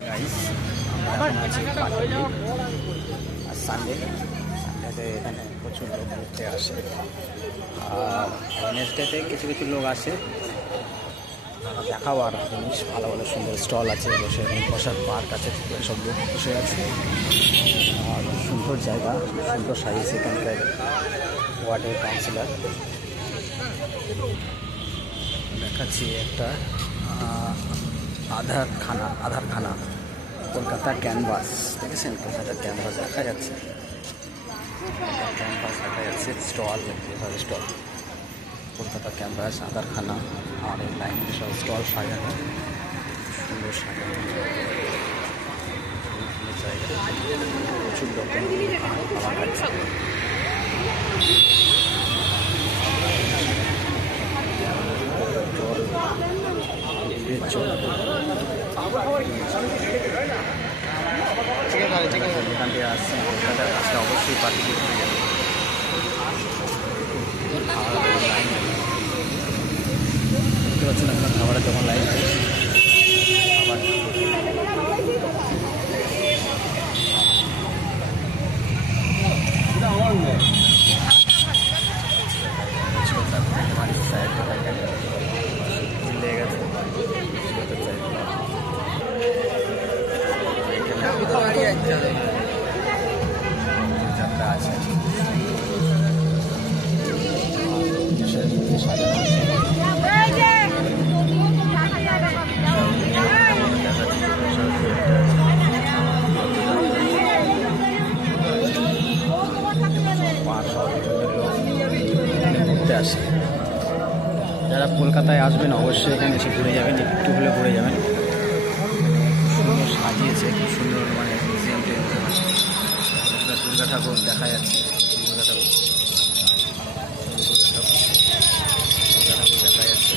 Guys আমরা এখন আছি পাটুলি আর সানডেতে এখানে প্রচুর লোক ঘুরতে আসে আর ওয়েডনেসডেতে কিছু কিছু লোক আসে দেখাবার জিনিস ভালো ভালো সুন্দর স্টল আছে বসে বসার পার্ক আছে সব লোক বসে আছে আর সুন্দর জায়গা সুন্দর সাজিয়েছে এখানকার ওয়ার্ডের কাউন্সিলর দেখাচ্ছি একটা আধারখানা কলকাতা ক্যানভাস দেখেছেন কলকাতার ক্যানভাস দেখা যাচ্ছে স্টল কলকাতা ক্যানভাস আধারখানা আর এই লাইন সব স্টল সাজানো সুন্দর সাজানো জায়গা প্রচুর লোকজন যেখান থেকে আসছেন কলকাতার কাজটা অবশ্যই পার্টিকে হয়ে যাবে লাইন দেখতে পাচ্ছেন আপনার খাবারের যখন লাইন লেগে গেছে যাত্রা আছে ঘুরতে আসে যারা কলকাতায় আসবেন অবশ্যই এখানে এসে ঘুরে যাবেন একটু হলে ঘুরে যাবেন সুন্দর সাজিয়েছে খুব সুন্দর মানে মিউজিয়াম দুর্গা ঠাকুর দেখা যাচ্ছে দুর্গা ঠাকুর দেখা যাচ্ছে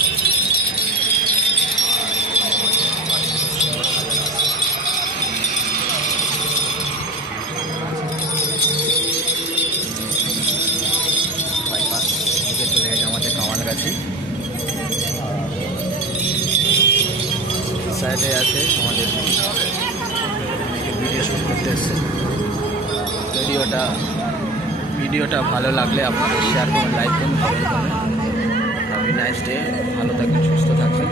বাইপাস থেকে চলে গেছে আমাদের কামালগাছি সাইডে আছে আমাদের ভিডিও শুট করতে এসছে ভিডিওটা ভালো লাগলে আপনাদের শেয়ার করুন লাইক করুন কমেন্ট করুন হ্যাপি নাইস ডে ভালো থাকবেন সুস্থ থাকবেন।